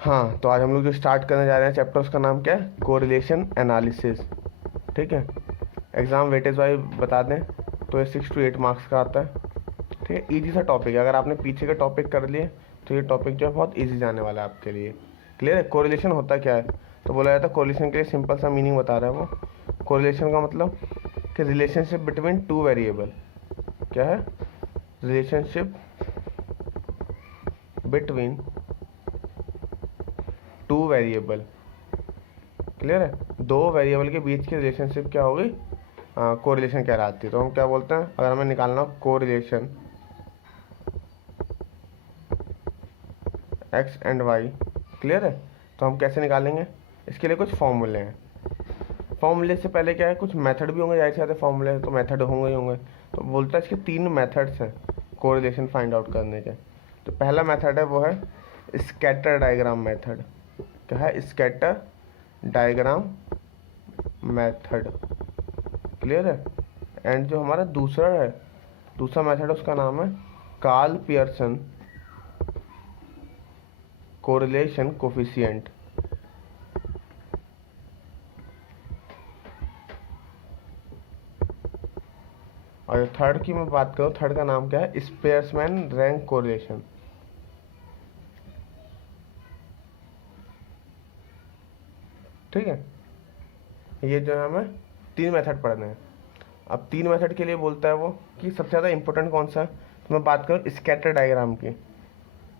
हाँ, तो आज हम लोग जो स्टार्ट करने जा रहे हैं चैप्टर, उसका नाम क्या है? Correlation analysis. ठीक है, एग्ज़ाम वेटेज वाइज बता दें तो ये 6 to 8 मार्क्स का आता है। ठीक है, ईजी सा टॉपिक है। अगर आपने पीछे के टॉपिक कर लिए तो ये टॉपिक जो है बहुत ईजी जाने वाला है आपके लिए। क्लियर है? कोरिलेशन होता क्या है? तो बोला जाता है कोरिलेशन के लिए सिंपल सा मीनिंग बता रहा है वो। कोरिलेशन का मतलब कि रिलेशनशिप बिटवीन टू वेरिएबल। क्या है? Relationship between two variable. Clear है? दो वेरिएबल के बीच की रिलेशनशिप क्या होगी? कोरिलेशन कहलाती है। तो हम क्या बोलते हैं, अगर हमें निकालना हो correlation X and Y, clear है, तो हम कैसे निकालेंगे? इसके लिए कुछ फॉर्मूले हैं। फॉर्मूले से पहले क्या है, कुछ मेथड भी होंगे, जाहिर सी बात है, फॉर्मूले तो मेथड होंगे ही होंगे। तो बोलता है इसके 3 मेथड्स हैं कोरिलेशन फाइंड आउट करने के। तो पहला मेथड है वो है स्कैटर डायग्राम मेथड। क्या है? Scatter diagram method. क्लियर है? एंड जो हमारा दूसरा मेथड है उसका नाम है कार्ल पियर्सन कोरिलेशन कोफिशिएंट। और थर्ड की मैं बात करूँ, थर्ड का नाम क्या है? स्पेयर्समैन रैंक कोरिलेशन। ठीक है, ये जो है हमें 3 मेथड पढ़ने हैं। अब 3 मेथड के लिए बोलता है वो कि सबसे ज़्यादा इंपॉर्टेंट कौन सा है। तो मैं बात करूँ स्कैटर डायग्राम की,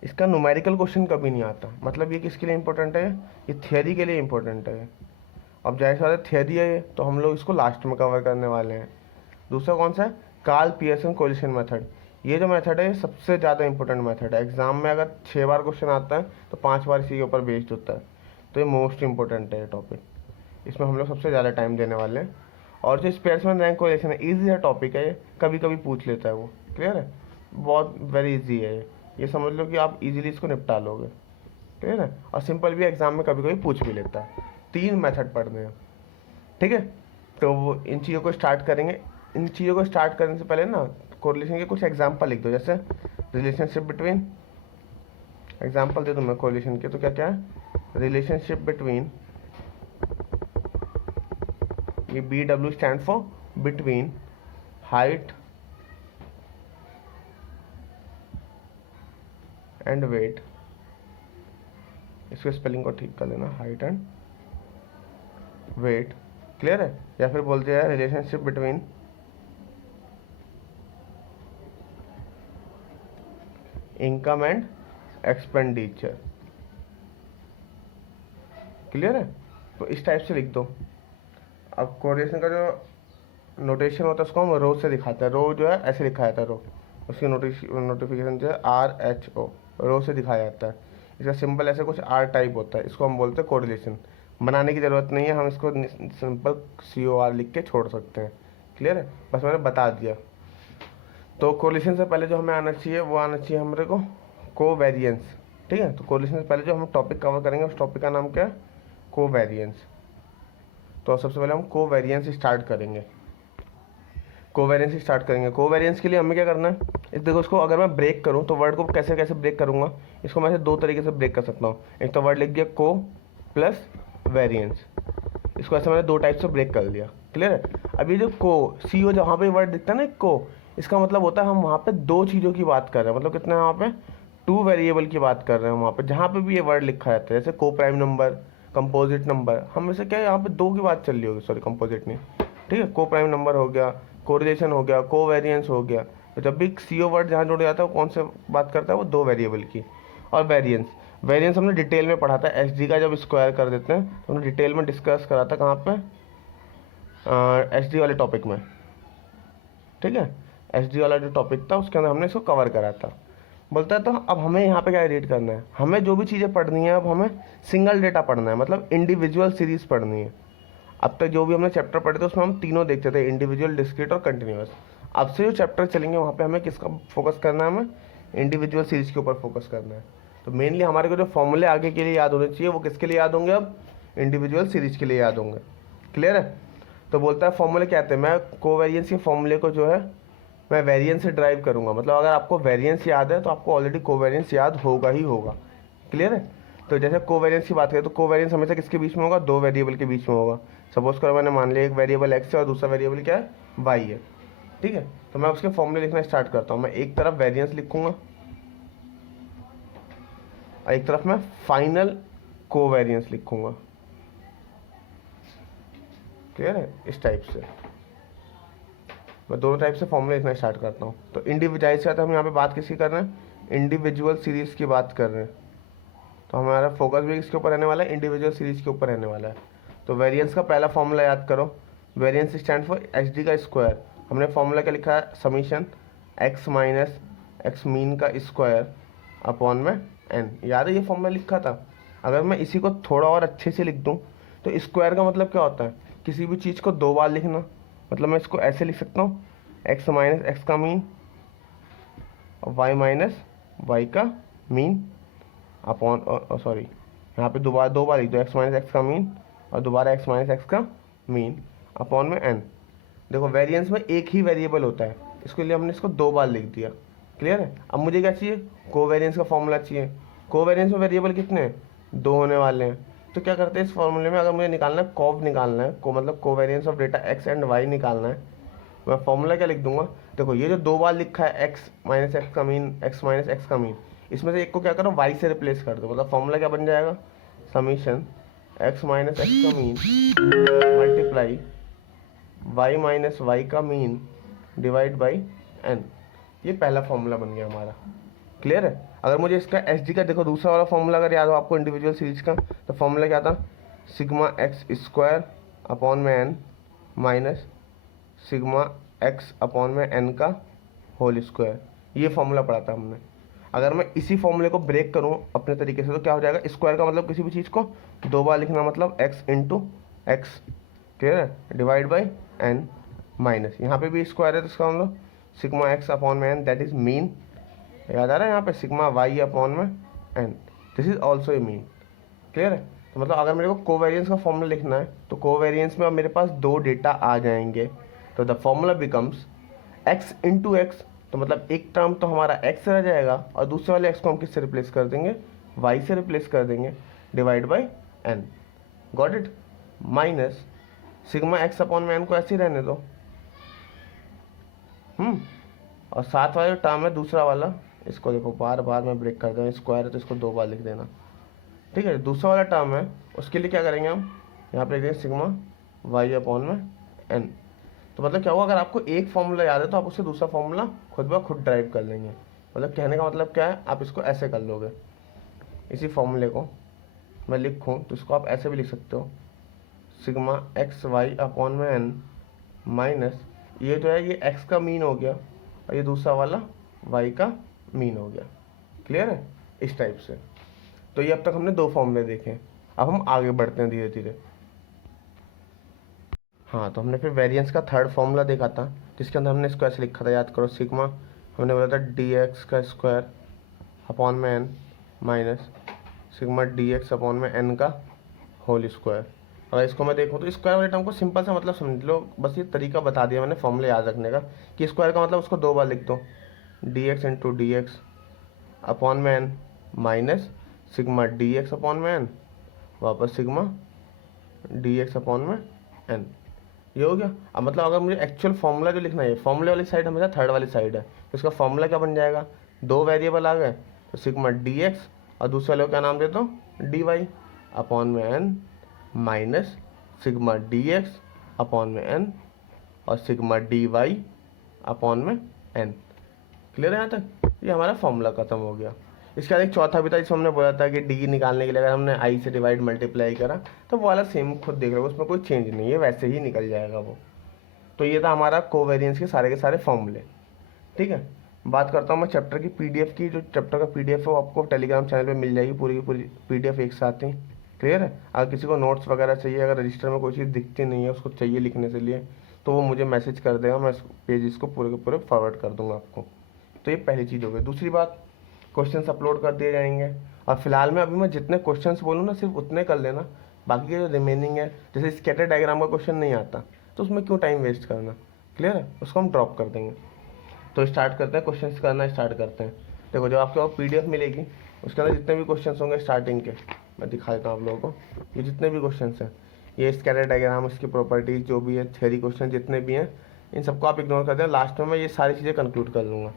इसका न्यूमेरिकल क्वेश्चन कभी नहीं आता। मतलब ये किसके लिए इंपॉर्टेंट है? ये थियरी के लिए इंपॉर्टेंट है। अब जाहिर सी बात है थियरी है ये, तो हम लोग इसको लास्ट में कवर करने वाले हैं। दूसरा कौन सा है? Karl Pearson correlation method. ये जो मेथड है ये सबसे ज़्यादा इंपॉर्टेंट मेथड है। एग्जाम में अगर 6 बार क्वेश्चन आता है तो 5 बार इसी के ऊपर बेस्ड होता है। तो ये मोस्ट इंपॉर्टेंट है ये टॉपिक, इसमें हम लोग सबसे ज़्यादा टाइम देने वाले हैं। और जो स्पेयर्समैन रैंक कोरिलेशन है, ईजी सा टॉपिक है ये, कभी कभी पूछ लेता है वो। क्लियर है? बहुत वेरी इजी है ये समझ लो कि आप इजीली इसको निपटा लोगे। क्लियर है? और सिंपल भी एग्जाम में कभी कभी पूछ भी लेता है। 3 मेथड पढ़ने हैं। ठीक है, तो वो इन चीज़ों को स्टार्ट करेंगे। इन चीज़ों को स्टार्ट करने से पहले ना कोरिलेशन के कुछ एग्जाम्पल लिख दो। जैसे रिलेशनशिप बिटवीन, एग्जाम्पल दे दूँ मैं कोरिलेशन के, तो क्या क्या है? रिलेशनशिप बिटवीन, ये BW stand for between height and weight. इसके स्पेलिंग को ठीक कर लेना, हाइट एंड वेट। क्लियर है? या फिर बोलते हैं relationship between income and expenditure. Clear है? तो इस टाइप से लिख दो। अब कोरिलेशन का जो नोटेशन होता है उसको हम रो से दिखाते हैं। रो जो है ऐसे लिखा जाता है, रो, उसकी नोटिफिकेशन जो है RHO, रो से दिखाया जाता है। इसका सिंबल ऐसे कुछ R टाइप होता है, इसको हम बोलते हैं कोरिलेशन। बनाने की ज़रूरत नहीं है, हम इसको सिंपल COR लिख के छोड़ सकते हैं। क्लियर है? बस मैंने बता दिया। तो कोरिलेशन से पहले जो हमें आना चाहिए वो आना चाहिए हमारे को कोवेरिएंस। ठीक है, तो कोरिलेशन से पहले जो हम टॉपिक कवर करेंगे उस टॉपिक का नाम क्या है? कोवेरिएंस। तो सबसे पहले हम कोवेरिएंस स्टार्ट करेंगे। कोवेरिएंस के लिए हमें क्या करना है? इस देखो, इसको अगर मैं ब्रेक करूं तो वर्ड को कैसे कैसे ब्रेक करूंगा, इसको मैं ऐसे 2 तरीके से ब्रेक कर सकता हूं। एक तो वर्ड लिख दिया को प्लस वेरिएंस, इसको ऐसे मैंने 2 टाइप से ब्रेक कर दिया। क्लियर है? अब ये जो को CO जहाँ पे वर्ड दिखता है ना को, इसका मतलब होता है हम वहाँ पे 2 चीज़ों की बात कर रहे हैं। मतलब कितना है वहाँ पे? 2 वेरिएबल की बात कर रहे हैं वहाँ पे, जहाँ पे भी ये वर्ड लिखा जाता है। जैसे को प्राइम नंबर, कंपोजिट नंबर, हम इसे क्या है यहाँ पे 2 की बात चल रही होगी, सॉरी कंपोजिट नहीं। ठीक है, को प्राइम नंबर हो गया, कोरिलेशन हो गया, कोवेरिएंस हो गया। तो जब भी CO वर्ड जहाँ जोड़ा जाता है वो कौन से बात करता है? वो 2 वेरिएबल की। और वेरिएंस हमने डिटेल में पढ़ा था। SD का जब स्क्वायर कर देते हैं तो हमने डिटेल में डिस्कस करा था। कहाँ पे? SD वाले टॉपिक में। ठीक है, SD वाला जो टॉपिक था उसके अंदर हमने इसको कवर करा था। बोलता है तो अब हमें यहाँ पे क्या रीड करना है? हमें जो भी चीज़ें पढ़नी है अब हमें सिंगल डेटा पढ़ना है, मतलब इंडिविजुअल सीरीज पढ़नी है। अब तक जो भी हमने चैप्टर पढ़े थे उसमें हम तीनों देखते थे, इंडिविजुअल, डिस्क्रीट और कंटिन्यूअस। अब से जो चैप्टर चलेंगे वहाँ पे हमें किसका फोकस करना है? हमें इंडिविजुअल सीरीज के ऊपर फोकस करना है। तो मेनली हमारे को जो फॉर्मूले आगे के लिए याद होने चाहिए वो किसके लिए याद होंगे? अब इंडिविजुअल सीरीज के लिए याद होंगे। क्लियर है? तो बोलता है फॉर्मूले क्या आते हैं? मैं कोवेरिएंस के फॉर्मूले को जो है मैं वेरिएंस से ड्राइव करूंगा। मतलब अगर आपको वेरिएंस याद है तो आपको ऑलरेडी कोवेरिएंस याद होगा ही होगा। क्लियर है? तो जैसे कोवेरियंस की बात करें तो कोवेरियंस हमेशा किसके बीच में होगा, दो वेरिएबल के बीच में होगा। सपोज करो मैंने मान लिया एक वेरिएबल एक्स है और दूसरा वेरिएबल क्या है, वाई है, ठीक है। तो मैं उसके फॉर्मूले लिखना स्टार्ट करता हूँ। मैं एक तरफ वेरिएंस लिखूंगा और एक तरफ मैं फाइनल कोवेरियंस लिखूंगा। क्लियर है? इस टाइप से मैं दोनों टाइप से फॉर्मूले लिखना स्टार्ट करता हूँ। तो इंडिविजुअल से हम यहाँ पे बात किसकी कर रहे हैं, इंडिविजुअल सीरीज की बात कर रहे हैं। तो हमारा फोकस भी इसके ऊपर रहने वाला है, इंडिविजुअल सीरीज के ऊपर रहने वाला है। तो वेरिएंस का पहला फॉर्मूला याद करो, variance stand for H D का स्क्वायर। हमने फॉर्मूला क्या लिखा है, summation X minus x mean का स्क्वायर अपॉन में एन। याद है ये फॉर्मूला लिखा था। अगर मैं इसी को थोड़ा और अच्छे से लिख दूँ तो स्क्वायर का मतलब क्या होता है, किसी भी चीज़ को दो बार लिखना। मतलब मैं इसको ऐसे लिख सकता हूँ, एक्स माइनस एक्स का मीन और वाई माइनस वाई का मीन अपॉन, सॉरी यहाँ पे दो बार लिख दो, एक्स माइनस एक्स का मीन और दोबारा एक्स माइनस एक्स का मीन अपॉन में एन। देखो वेरिएंस में एक ही वेरिएबल होता है, इसके लिए हमने इसको दो बार लिख दिया। क्लियर है? अब मुझे क्या चाहिए, कोवेरिएंस का फॉर्मूला चाहिए। कोवेरिएंस में वेरिएबल कितने हैं, दो होने वाले हैं। तो क्या करते हैं इस फॉर्मूले में, अगर मुझे निकालना है कॉव निकालना है, को मतलब covariance of data X and Y निकालना है, मैं फॉर्मूला क्या लिख दूंगा। देखो ये जो दो बार लिखा है एक्स माइनस एक्स का मीन, एक्स माइनस एक्स का मीन, इसमें से एक को क्या करो वाई से रिप्लेस कर दो। मतलब फॉर्मूला क्या बन जाएगा, समीशन एक्स माइनस एक्स का mean multiply Y minus Y का मीन डिवाइड बाई एन। ये पहला फॉर्मूला बन गया हमारा। क्लियर है? अगर मुझे इसका एच डी का देखो दूसरा वाला फॉर्मूला अगर याद हो आपको इंडिविजुअल सीरीज का, तो फॉर्मूला क्या था, सिग्मा एक्स स्क्वायर अपॉन में N minus sigma X upon में एन का होल स्क्वायर। ये फॉर्मूला पढ़ा था हमने। अगर मैं इसी फॉर्मूले को ब्रेक करूं अपने तरीके से तो क्या हो जाएगा, स्क्वायर का मतलब किसी भी चीज़ को दो बार लिखना, मतलब एक्स इंटू एक्स। क्लियर है? डिवाइड बाई एन माइनस, यहाँ पे भी स्क्वायर है तो इसका मतलब सिग्मा एक्स अपॉन में एन, दैट इज मीन। याद आ रहा है यहाँ पे सिग्मा वाई अपॉन में N, this is also a mean. Clear है? तो मतलब अगर मेरे को कोवेरियंस का फॉर्मूला लिखना है तो कोवेरियंस में अब मेरे पास दो डेटा आ जाएंगे। तो the formula becomes x into x, तो मतलब एक टर्म तो हमारा एक्स रह जाएगा और दूसरे वाले एक्स को हम किससे रिप्लेस कर देंगे, वाई से रिप्लेस कर देंगे, divide by N. Got it? Minus sigma X upon में एन को ऐसे ही रहने दो, और साथ वाला जो टर्म है दूसरा वाला, इसको देखो बार बार मैं ब्रेक कर दूँ, स्क्वायर है तो इसको दो बार लिख देना। ठीक है? दूसरा वाला टर्म है उसके लिए क्या करेंगे हम, यहाँ पे लिख देंगे सिग्मा वाई अपॉन में एन। तो मतलब क्या होगा, अगर आपको एक फॉर्मूला याद है तो आप उससे दूसरा फॉर्मूला खुद ब खुद ड्राइव कर लेंगे। मतलब कहने का मतलब क्या है, आप इसको ऐसे कर लोगे, इसी फॉर्मूले को मैं लिखूँ तो इसको आप ऐसे भी लिख सकते हो, सिग्मा एक्स वाई अपॉन में एन माइनस ये जो है ये एक्स का मीन हो गया और ये दूसरा वाला वाई का मीन हो गया। क्लियर है? इस टाइप से। तो ये अब तक हमने दो फॉर्मूले देखे, अब हम आगे बढ़ते हैं धीरे धीरे। हाँ, तो हमने फिर वेरिएंस का थर्ड फॉर्मूला देखा था जिसके अंदर हमने इसको ऐसे लिखा था, याद करो, सिग्मा हमने बोला था डी एक्स का स्क्वायर अपॉन में N minus sigma D X upon में एन का होल स्क्वायर। अगर इसको मैं देखूँ तो स्क्वायर वाले टर्म को सिंपल सा मतलब समझ लो, बस ये तरीका बता दिया मैंने फॉर्मूले याद रखने का कि स्क्वायर का मतलब उसको दो बार लिख दो, D X into D X upon में N minus sigma D X upon में एन वापस सिग्मा डी एक्स अपॉन में एन। ये हो गया। अब मतलब अगर मुझे एक्चुअल फॉर्मूला जो लिखना है, फॉर्मूले वाली साइड हमेशा थर्ड वाली साइड है, तो इसका फॉर्मूला क्या बन जाएगा, दो वेरिएबल आ गए तो सिग्मा डी एक्स और दूसरे वाले को क्या नाम देता हूँ, डी वाई अपॉन में N minus sigma D X upon में एन और सिग्मा डी वाई अपॉन में एन। क्लियर है यहाँ तक? ये हमारा फॉर्मूला खत्म हो गया। इसके बाद एक चौथा भी था जिसमें हमने बोला था कि डी निकालने के लिए अगर हमने आई से डिवाइड मल्टीप्लाई करा तो वो वाला सेम खुद देख लो, उसमें कोई चेंज नहीं है, वैसे ही निकल जाएगा वो। तो ये था हमारा कोवेरियंस के सारे फॉर्मूले। ठीक है? बात करता हूँ मैं चैप्टर की पीडीएफ की। जो चैप्टर का पीडीएफ है वो आपको टेलीग्राम चैनल पे मिल जाएगी, पूरी की पूरी पीडीएफ एक साथ ही। क्लियर है? अगर किसी को नोट्स वगैरह चाहिए, अगर रजिस्टर में कोई चीज़ दिखती नहीं है उसको चाहिए लिखने के लिए, तो वो मुझे मैसेज कर देगा, मैं पेज इसको पूरे के पूरे फॉरवर्ड कर दूँगा आपको। तो ये पहली चीज़ हो गई। दूसरी बात, क्वेश्चंस अपलोड कर दिए जाएंगे और फिलहाल में अभी मैं जितने क्वेश्चंस बोलूँ ना सिर्फ उतने कर लेना, बाकी के जो रिमेनिंग है, जैसे स्कैटर डायग्राम का क्वेश्चन नहीं आता तो उसमें क्यों टाइम वेस्ट करना। क्लियर है? उसको हम ड्रॉप कर देंगे। तो स्टार्ट करते हैं, क्वेश्चंस करना स्टार्ट करते हैं। देखो जब आपके पास पीडीएफ मिलेगी उसके अंदर जितने भी क्वेश्चंस होंगे स्टार्टिंग के मैं दिखा देता हूँ आप लोगों को। ये जितने भी क्वेश्चन हैं, ये स्कैटर डायग्राम, इसकी प्रॉपर्टीज जो भी है, थ्योरी क्वेश्चन जितने भी हैं, इन सबको आप इग्नोर कर दें। लास्ट में मैं ये सारी चीज़ें कंक्लूड कर लूँगा।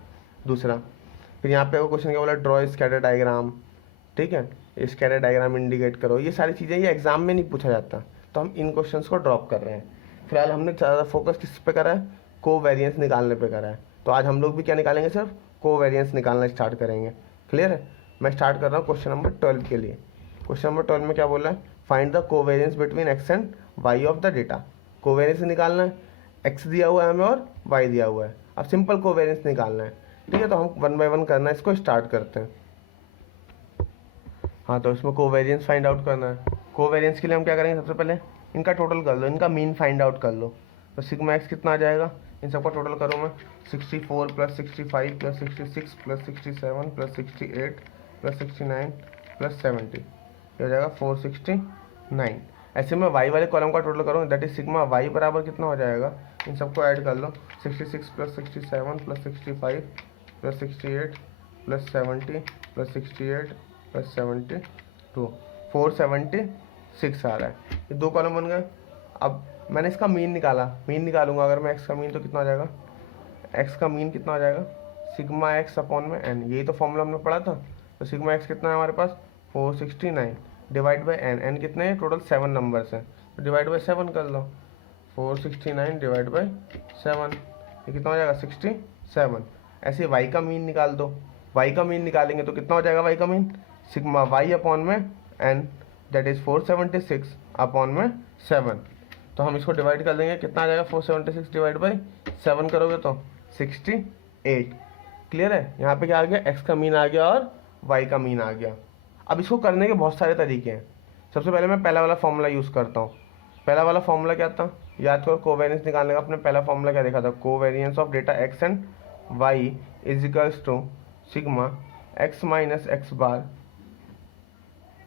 दूसरा, फिर यहाँ पे क्वेश्चन क्या बोला, ड्रॉ स्कैटर डायग्राम, ठीक है, स्कैटर डायग्राम इंडिकेट करो, ये सारी चीज़ें ये एग्जाम में नहीं पूछा जाता, तो हम इन क्वेश्चंस को ड्रॉप कर रहे हैं। फिलहाल हमने ज़्यादा फोकस किस पे करा है, कोवेरिएंस निकालने पे करा है। तो आज हम लोग भी क्या निकालेंगे, सिर्फ कोवेरिएंस निकालना स्टार्ट करेंगे। क्लियर है? मैं स्टार्ट कर रहा हूँ क्वेश्चन नंबर 12 के लिए। क्वेश्चन नंबर 12 में क्या बोला है, find the covariance between X and Y of the data. Covariance निकालना है, एक्स दिया हुआ है हमें और वाई दिया हुआ है, अब सिंपल कोवेरिएंस निकालना है। ठीक है, तो हम 1 बाय 1 करना है, इसको स्टार्ट करते हैं। हाँ, तो इसमें कोवेरिएंस फाइंड आउट करना है। कोवेरिएंस के लिए हम क्या करेंगे, सबसे पहले इनका टोटल कर लो, इनका मीन फाइंड आउट कर लो। तो सिग्मा एक्स कितना आ जाएगा, इन सबका टोटल करूँ मैं, 64 + 65 + 66 + 67 + 68 + 69 + 70, ये हो जाएगा 469। ऐसे में वाई वाले कॉलम का टोटल करूँ, दैट इज सिग्मा वाई बराबर कितना हो जाएगा, इन सबको ऐड कर लो, 66 + 67 + 65 + 68 + 70 + 68 + 72, 476 आ रहा है। ये दो कॉलम बन गए। अब मैंने इसका मीन निकाला, मीन निकालूंगा अगर मैं एक्स का मीन, तो कितना आ जाएगा, एक्स का मीन कितना आ जाएगा, सिग्मा एक्स अपॉन में एन, यही तो फॉर्मूला हमने पढ़ा था। तो सिग्मा एक्स कितना है हमारे पास, 469 डिवाइड बाई एन, एन कितने हैं टोटल, 7 नंबर्स हैं, तो डिवाइड बाई 7 कर लो, 469 डिवाइड बाई 7, ये कितना हो जाएगा 67। ऐसे वाई का मीन निकाल दो, वाई का मीन निकालेंगे तो कितना हो जाएगा वाई का मीन, सिग्मा वाई अपॉन में एन, दैट इज 476 अपॉन में 7। तो हम इसको डिवाइड कर देंगे, कितना आ जाएगा, 476 डिवाइड बाई 7 करोगे तो 68। क्लियर है? यहाँ पे क्या आ गया, एक्स का मीन आ गया और वाई का मीन आ गया। अब इसको करने के बहुत सारे तरीके हैं। सबसे पहले मैं पहला वाला फॉर्मूला यूज़ करता हूँ। पहला वाला फॉर्मूला क्या था, याद करो, कोवेरिएंस निकालने का अपने पहला फॉर्मूला क्या देखा था, covariance of data X and Y is equals to sigma X minus X bar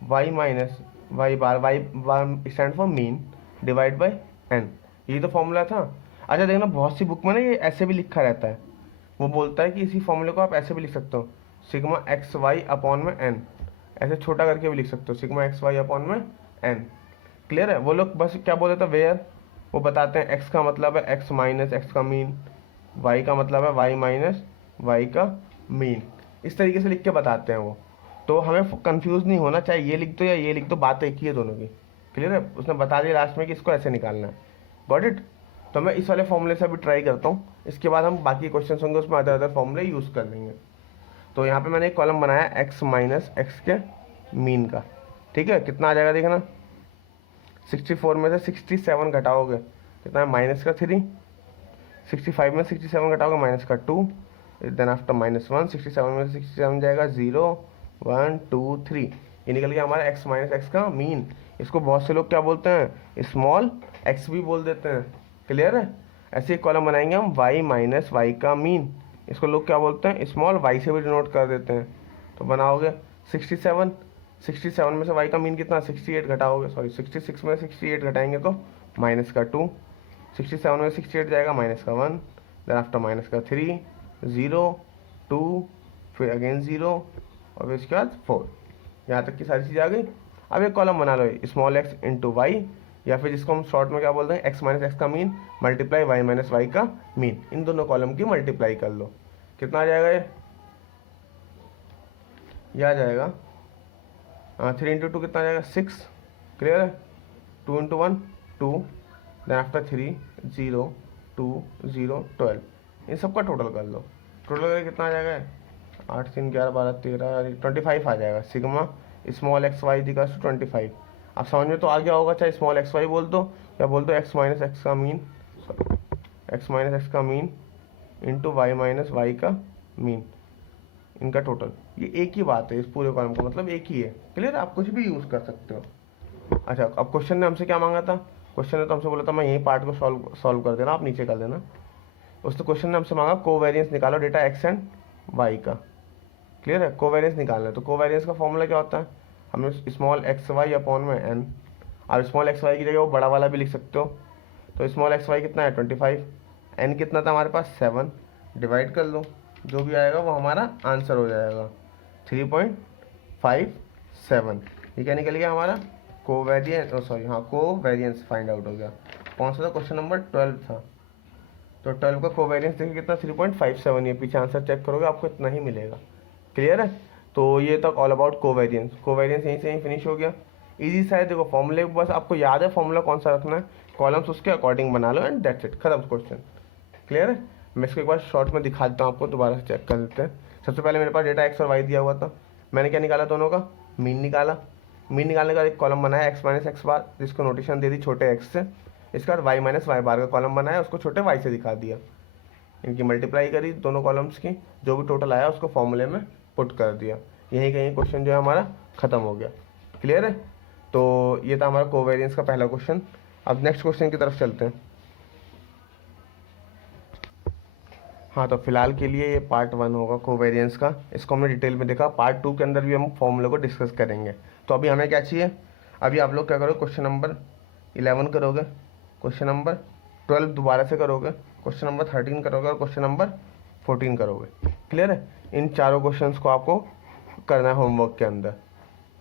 Y minus Y bar, Y bar stand for mean, divide by N, यही तो फॉर्मूला था। अच्छा देखना, बहुत सी बुक में ना ये ऐसे भी लिखा रहता है, वो बोलता है कि इसी फॉर्मूले को आप ऐसे भी लिख सकते हो, सिग्मा एक्स वाई अपॉन में एन, ऐसे छोटा करके भी लिख सकते हो, सिग्मा एक्स वाई अपॉन में एन। क्लियर है? वो लोग बस क्या बोल देते हैं, वेयर, वो बताते हैं एक्स का मतलब है एक्स माइनस एक्स का मीन, वाई का मतलब है वाई माइनस वाई का मीन, इस तरीके से लिख के बताते हैं वो। तो हमें कंफ्यूज नहीं होना, चाहे ये लिख दो या ये लिख दो, बात एक ही है दोनों की। क्लियर है? उसने बता दिया लास्ट में कि इसको ऐसे निकालना है। Got it? तो मैं इस वाले फॉर्मूले से अभी ट्राई करता हूँ, इसके बाद हम बाकी क्वेश्चन होंगे उसमें अदर अदर फॉर्मूले यूज़ कर लेंगे। तो यहाँ पे मैंने एक कॉलम बनाया एक्स माइनस एक्स के मीन का। ठीक है, कितना आ जाएगा देखना, 64 में से 67 घटाओगे कितना है, माइनस का 3, 65 में 67 घटाओगे माइनस का 2, देन आफ्टर -1, 67 में से 67 जाएगा 0 1 2 3, ये निकल गया हमारा एक्स माइनस एक्स का मीन। इसको बहुत से लोग क्या बोलते हैं, स्मॉल एक्स भी बोल देते हैं। क्लियर है? ऐसे एक कॉलम बनाएंगे हम वाई माइनस वाई का मीन, इसको लोग क्या बोलते हैं, स्मॉल वाई से भी डिनोट कर देते हैं। तो बनाओगे 67, 67 में से वाई का मीन कितना, 68 घटाओगे, सॉरी 66 में 68 घटाएंगे तो माइनस का 2, 67 में 68 जाएगा माइनस का 1, देन आफ्टर माइनस का 3 0 2, फिर अगेन 0 और फिर इसके बाद 4, यहाँ तक की सारी चीज़ आ गई। अब एक कॉलम बना लो, स्मॉल एक्स इंटू वाई, या फिर जिसको हम शॉर्ट में क्या बोलते हैं, एक्स माइनस एक्स का mean multiply Y minus Y का मीन, इन दोनों कॉलम की मल्टीप्लाई कर लो, कितना आ जाएगा ये आ जाएगा 3 इंटू 2 कितना आ जाएगा 6। क्लियर है? 2 इंटू 1 2, देन आफ्टर 3 0 2 0 12, इन सबका टोटल कर लो, टोटल करके कितना आ जाएगा, 8 3 11 12 13 25 आ जाएगा। सिग्मा स्मॉल एक्स वाई दिखा 25। अब समझ में तो आ गया होगा, चाहे स्मॉल एक्स वाई बोल दो या बोल दो एक्स माइनस एक्स का mean, sorry X minus X का mean into Y minus Y का मीन, इनका टोटल, ये एक ही बात है, इस पूरे कॉलम का मतलब एक ही है। क्लियर? आप कुछ भी यूज़ कर सकते हो। अच्छा, अब क्वेश्चन ने हमसे क्या मांगा था, क्वेश्चन ने तो हमसे बोला था मैं यही पार्ट को सॉल्व कर देना, आप नीचे कर देना। उस तो क्वेश्चन ने हमसे मांगा कोवेरिएंस निकालो डेटा एक्स एंड वाई का। क्लियर है? कोवेरिएंस निकालना है, तो कोवेरिएंस का फॉर्मूला क्या होता है, हमें स्मॉल एक्स वाई अपॉन में एन, आप स्मॉल एक्स वाई की जगह वो बड़ा वाला भी लिख सकते हो। तो स्मॉल एक्स वाई कितना है 25, एन कितना था हमारे पास 7, डिवाइड कर लो, जो भी आएगा वो हमारा आंसर हो जाएगा 3.57। ये क्या निकल गया हमारा, कोवेरियंस, सॉरी हाँ कोवेरियंस फाइंड आउट हो गया। कौन सा था, क्वेश्चन नंबर 12 था। तो 12 का कोवेरियंस देखिए कितना 3.57, ये पीछे आंसर चेक करोगे आपको इतना ही मिलेगा। क्लियर है। तो ये तक ऑल अबाउट कोवेरियंस। कोवेरियंस यहीं से यहीं फिनिश हो गया। इजी सा है, देखो फॉर्मूले बस आपको याद है फॉर्मूला कौन सा रखना है, कॉलम्स उसके अकॉर्डिंग बना लो एंड दैट्स इट, खत्म क्वेश्चन। क्लियर है। मैं इसको एक बार शॉर्ट में दिखा देता हूँ आपको, दोबारा से चेक कर लेते हैं। सबसे पहले मेरे पास डेटा एक्स और वाई दिया हुआ था, मैंने क्या निकाला, दोनों का मीन निकाला। मीन निकालने का एक कॉलम बनाया एक्स माइनस एक्स बार, जिसको नोटेशन दे दी छोटे एक्स से। इसके बाद वाई माइनस वाई बार का कॉलम बनाया, उसको छोटे वाई से दिखा दिया। इनकी मल्टीप्लाई करी दोनों कॉलम्स की, जो भी टोटल आया उसको फॉर्मूले में पुट कर दिया। यहीं कहीं क्वेश्चन जो है हमारा खत्म हो गया। क्लियर है। तो ये था हमारा कोवेरियंस का पहला क्वेश्चन। अब नेक्स्ट क्वेश्चन की तरफ चलते हैं। हाँ, तो फिलहाल के लिए ये पार्ट 1 होगा कोवेरियंस का, इसको हमने डिटेल में देखा। पार्ट 2 के अंदर भी हम फॉर्मूले को डिस्कस करेंगे। तो अभी हमें क्या चाहिए, अभी आप लोग क्या करोगे, क्वेश्चन नंबर 11 करोगे, क्वेश्चन नंबर 12 दोबारा से करोगे, क्वेश्चन नंबर 13 करोगे और क्वेश्चन नंबर 14 करोगे। क्लियर है। इन चारों क्वेश्चंस को आपको करना है होमवर्क के अंदर।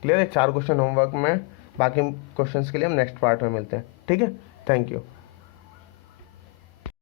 क्लियर है। 4 क्वेश्चन होमवर्क में, बाकी क्वेश्चंस के लिए हम नेक्स्ट पार्ट में मिलते हैं। ठीक है। Thank you.